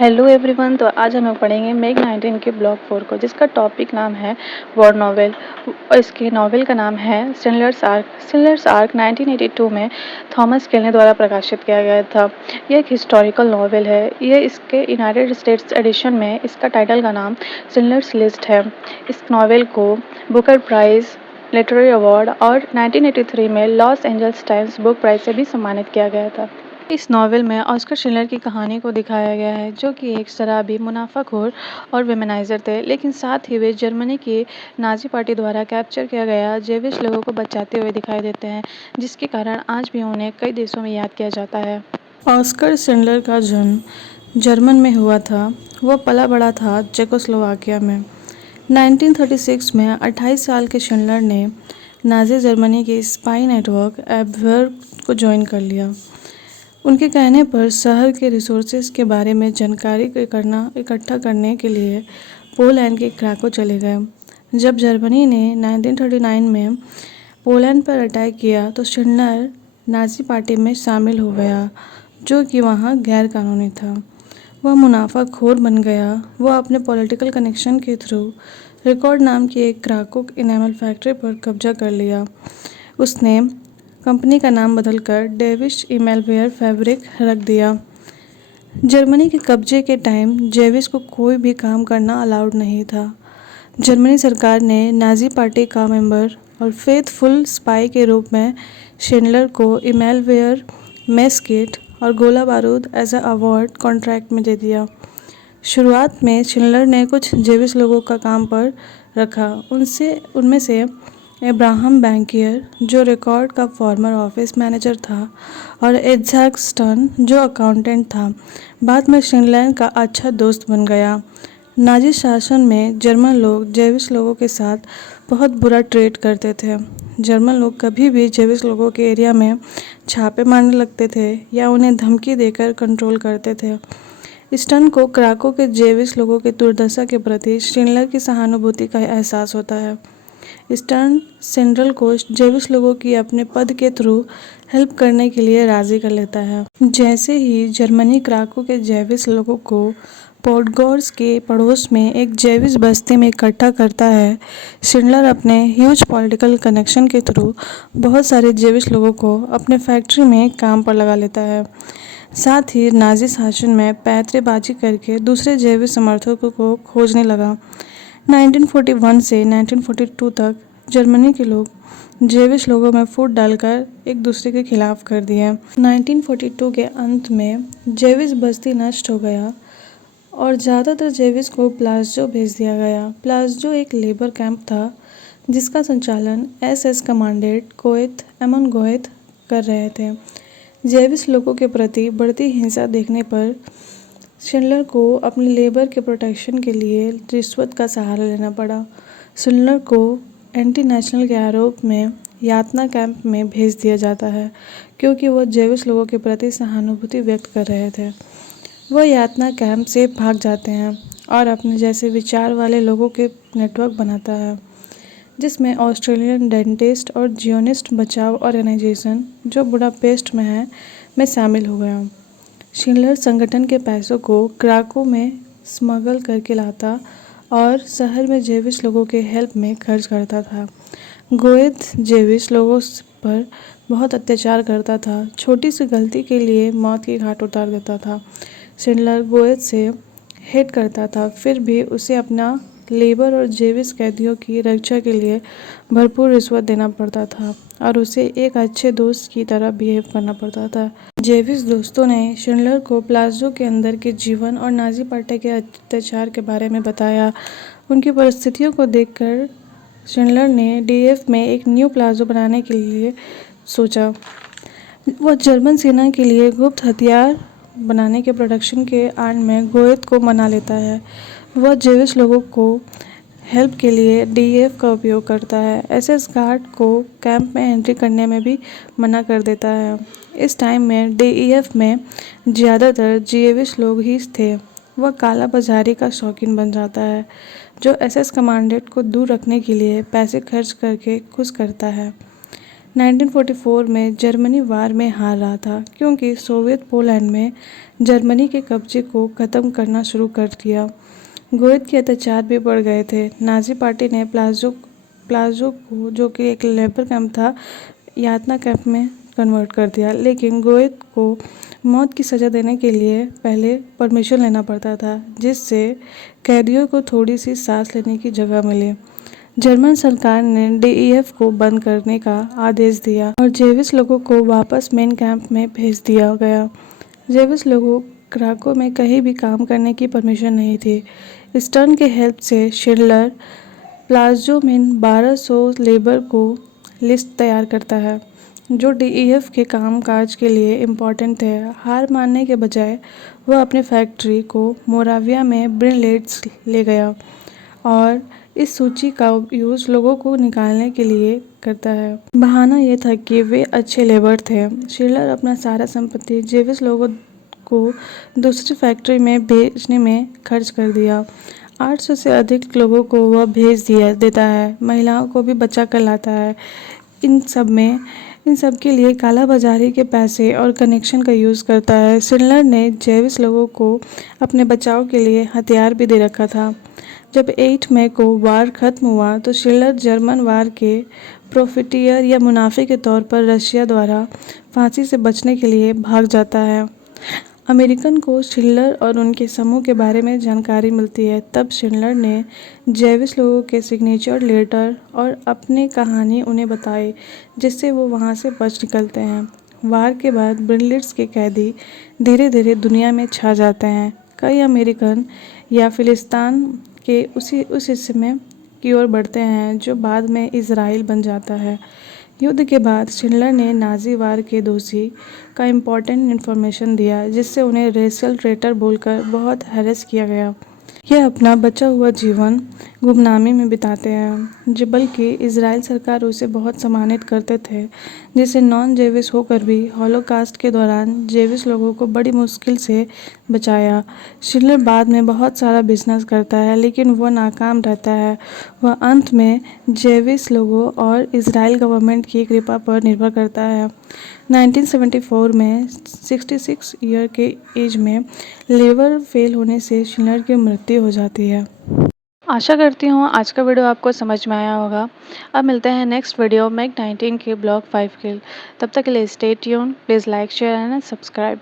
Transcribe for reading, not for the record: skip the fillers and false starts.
Hello everyone. तो आज हम लोग पढ़ेंगे मेग 19 के ब्लॉक 4 को, जिसका टॉपिक नाम है वॉर नॉवेल। इसके नॉवेल का नाम है शिंडलर्स आर्क। शिंडलर्स आर्क 1982 में थॉमस केल्ने द्वारा प्रकाशित किया गया था। यह एक हिस्टोरिकल नॉवेल है। यह इसके यूनाइटेड स्टेट्स एडिशन में इसका टाइटल का नाम शिंडलर्स लिस्ट है। इस नॉवेल को बुकर प्राइज, लिटरेरी अवार्ड और 1983 में Los Angeles Times book prize से भी सम्मानित किया गया था। इस नॉवेल में ऑस्कर शिलर की कहानी को दिखाया गया है, जो कि एक शराबी, मुनाफाखोर और वेमेनाइजर थे, लेकिन साथ ही वे जर्मनी की नाजी पार्टी द्वारा कैप्चर किया गया जेविश लोगों को बचाते हुए दिखाई देते हैं, जिसके कारण आज भी उन्हें कई देशों में याद किया जाता है। ऑस्कर शिंडलर का जन्म जर्मन में हुआ था। वह पला बड़ा था चेकोस्लोवाकिया में। 1936 में 28 साल के शिंडलर ने नाजी जर्मनी के स्पाई नेटवर्क एबवेयर को ज्वाइन कर लिया। उनके कहने पर शहर के रिसोर्सेज के बारे में जानकारी इकट्ठा करने के लिए पोलैंड के क्राको चले गए। जब जर्मनी ने 1939 में पोलैंड पर अटैक किया तो शिंडलर नाजी पार्टी में शामिल हो गया, जो कि वहाँ गैर कानूनी था। वह मुनाफाखोर बन गया। वह अपने पॉलिटिकल कनेक्शन के थ्रू रिकॉर्ड नाम की एक क्राको इनेमल फैक्ट्री पर कब्जा कर लिया। उसने कंपनी का नाम बदलकर डेविश इमेलवेयर फैब्रिक रख दिया। जर्मनी के कब्जे के टाइम जेविस को कोई भी काम करना अलाउड नहीं था। जर्मनी सरकार ने नाजी पार्टी का मेंबर और फेथफुल स्पाई के रूप में शिंडलर को इमेलवेयर, मेस किट और गोला बारूद एज अ अवार्ड कॉन्ट्रैक्ट में दे दिया। शुरुआत में शिंडलर ने कुछ जेविस लोगों का काम पर रखा। उनमें से अब्राहम बैंकियर, जो रिकॉर्ड का फॉर्मर ऑफिस मैनेजर था, और इज़ाक स्टर्न, जो अकाउंटेंट था, बाद में शिंडलर का अच्छा दोस्त बन गया। नाजी शासन में जर्मन लोग जेविश लोगों के साथ बहुत बुरा ट्रीट करते थे। जर्मन लोग कभी भी जेविश लोगों के एरिया में छापे मारने लगते थे या उन्हें धमकी देकर कंट्रोल करते थे। स्टर्न को क्राको के जेविश लोगों के दुर्दशा के प्रति शिंडलर की सहानुभूति का एहसास होता है। स्टर्न शिंडलर को जेविश लोगों की अपने पद के थ्रू हेल्प करने के लिए राजी कर लेता है। जैसे ही जर्मनी क्राको के जेविश लोगों को पोडगोर्स के पड़ोस में एक जेविश बस्ती में इकट्ठा करता है, शिंडलर अपने ह्यूज पॉलिटिकल कनेक्शन के थ्रू बहुत सारे जेविश लोगों को अपने फैक्ट्री में काम पर लगा लेता है। साथ ही नाजी शासन में पैंतरेबाजी करके दूसरे जेविश समर्थकों को खोजने लगा। 1941 से 1942 तक जर्मनी के लोग जेविश लोगों में फूट डालकर एक दूसरे के खिलाफ कर दिए। 1942 के अंत में जेविश बस्ती नष्ट हो गया और ज़्यादातर जेविश को प्लाज़्जो भेज दिया गया। प्लाज़्जो एक लेबर कैंप था जिसका संचालन एसएस कमांडेंट गोएथ एमन गोएथ कर रहे थे। जेविश लोगों के प्रति बढ़ती हिंसा देखने पर शिंडलर को अपने लेबर के प्रोटेक्शन के लिए रिश्वत का सहारा लेना पड़ा। शिंडलर को एंटी नेशनल के आरोप में यातना कैंप में भेज दिया जाता है, क्योंकि वह जेविश लोगों के प्रति सहानुभूति व्यक्त कर रहे थे। वह यातना कैंप से भाग जाते हैं और अपने जैसे विचार वाले लोगों के नेटवर्क बनाता है, जिसमें ऑस्ट्रेलियन डेंटिस्ट और जियोनिस्ट बचाव ऑर्गेनाइजेशन, जो बुडापेस्ट में है, में शामिल हो गया। शिंडलर संगठन के पैसों को क्राको में स्मगल करके लाता और शहर में जेविश लोगों के हेल्प में खर्च करता था। गोएथ जेविश लोगों पर बहुत अत्याचार करता था। छोटी सी गलती के लिए मौत की घाट उतार देता था। शिंडलर गोएथ से हेट करता था, फिर भी उसे अपना लेबर और जेविश कैदियों की रक्षा के लिए भरपूर रिश्वत देना पड़ता था और उसे एक अच्छे दोस्त की तरह बिहेव करना पड़ता था। जेविश दोस्तों ने शिंडलर को प्लाज़्जो के अंदर के जीवन और नाजी पार्टी के अत्याचार के बारे में बताया। उनकी परिस्थितियों को देखकर शिंडलर ने डीएफ में एक न्यू प्लाज़्जो बनाने के लिए सोचा। वह जर्मन सेना के लिए गुप्त हथियार बनाने के प्रोडक्शन के आड़ में गोएथ को मना लेता है। वह जेविश लोगों को हेल्प के लिए डीएफ का उपयोग करता है। एसएस गार्ड को कैंप में एंट्री करने में भी मना कर देता है। इस टाइम में डीईएफ में ज़्यादातर जेविश लोग ही थे। वह काला बाजारी का शौकीन बन जाता है, जो एसएस कमांडेंट को दूर रखने के लिए पैसे खर्च करके खुश करता है। 1944 में जर्मनी वार में हार रहा था क्योंकि सोवियत पोलैंड में जर्मनी के कब्जे को ख़त्म करना शुरू कर दिया। गोएत के अत्याचार भी बढ़ गए थे। नाज़ी पार्टी ने प्लाज़ो को, जो कि एक लेबर कैंप था, यातना कैंप में कन्वर्ट कर दिया। लेकिन गोएत को मौत की सज़ा देने के लिए पहले परमिशन लेना पड़ता था, जिससे कैदियों को थोड़ी सी सांस लेने की जगह मिली। जर्मन सरकार ने डीईएफ को बंद करने का आदेश दिया और जेविश लोगों को वापस मेन कैंप में भेज दिया गया। जेविश लोगों क्राको में कहीं भी काम करने की परमिशन नहीं थी। स्टर्न के हेल्प से शिंडलर प्लाज़ो में 1200 लेबर को लिस्ट तैयार करता है, जो डीईएफ के कामकाज के लिए इम्पोर्टेंट थे। हार मानने के बजाय वह अपनी फैक्ट्री को मोराविया में ब्रिनलेट्स ले गया और इस सूची का यूज़ लोगों को निकालने के लिए करता है। बहाना ये था कि वे अच्छे लेबर थे। शिंडलर अपना सारा संपत्ति जेविश लोगों को दूसरी फैक्ट्री में भेजने में खर्च कर दिया। 800 से अधिक लोगों को वह भेज देता है, महिलाओं को भी बचा कर लाता है। इन सब के लिए काला बाजारी के पैसे और कनेक्शन का यूज़ करता है। शिंडलर ने जेविश लोगों को अपने बचाव के लिए हथियार भी दे रखा था। जब 8 मई को वार खत्म हुआ तो शिंडलर जर्मन वार के प्रॉफिटियर या मुनाफे के तौर पर रशिया द्वारा फांसी से बचने के लिए भाग जाता है। अमेरिकन को शिंडलर और उनके समूह के बारे में जानकारी मिलती है। तब शिंडलर ने जेविश लोगों के सिग्नेचर लेटर और अपनी कहानी उन्हें बताई, जिससे वो वहाँ से बच निकलते हैं। वार के बाद ब्रिनलिट्स के कैदी धीरे धीरे दुनिया में छा जाते हैं। कई अमेरिकन या फिलिस्तीन के उस हिस्से में की ओर बढ़ते हैं, जो बाद में इजराइल बन जाता है। युद्ध के बाद शिंडलर ने नाज़ी वार के दोषी का इम्पोर्टेंट इन्फॉर्मेशन दिया, जिससे उन्हें रेशियल ट्रेटर बोलकर बहुत हैरेस किया गया। यह अपना बचा हुआ जीवन गुमनामी में बिताते हैं, जो बल्कि इजराइल सरकार उसे बहुत सम्मानित करते थे, जिसे नॉन जेविश होकर भी हॉलोकास्ट के दौरान जेविश लोगों को बड़ी मुश्किल से बचाया। शिंडलर बाद में बहुत सारा बिजनेस करता है, लेकिन वह नाकाम रहता है। वह अंत में जेविश लोगों और इजराइल गवर्नमेंट की कृपा पर निर्भर करता है। 1974 में 66 ईयर के एज में लेबर फेल होने से शिंडलर की मृत्यु हो जाती है। आशा करती हूँ आज का वीडियो आपको समझ में आया होगा। अब मिलते हैं नेक्स्ट वीडियो मैग 19 के ब्लॉग 5 के। तब तक के लिए stay tune, please like share and subscribe.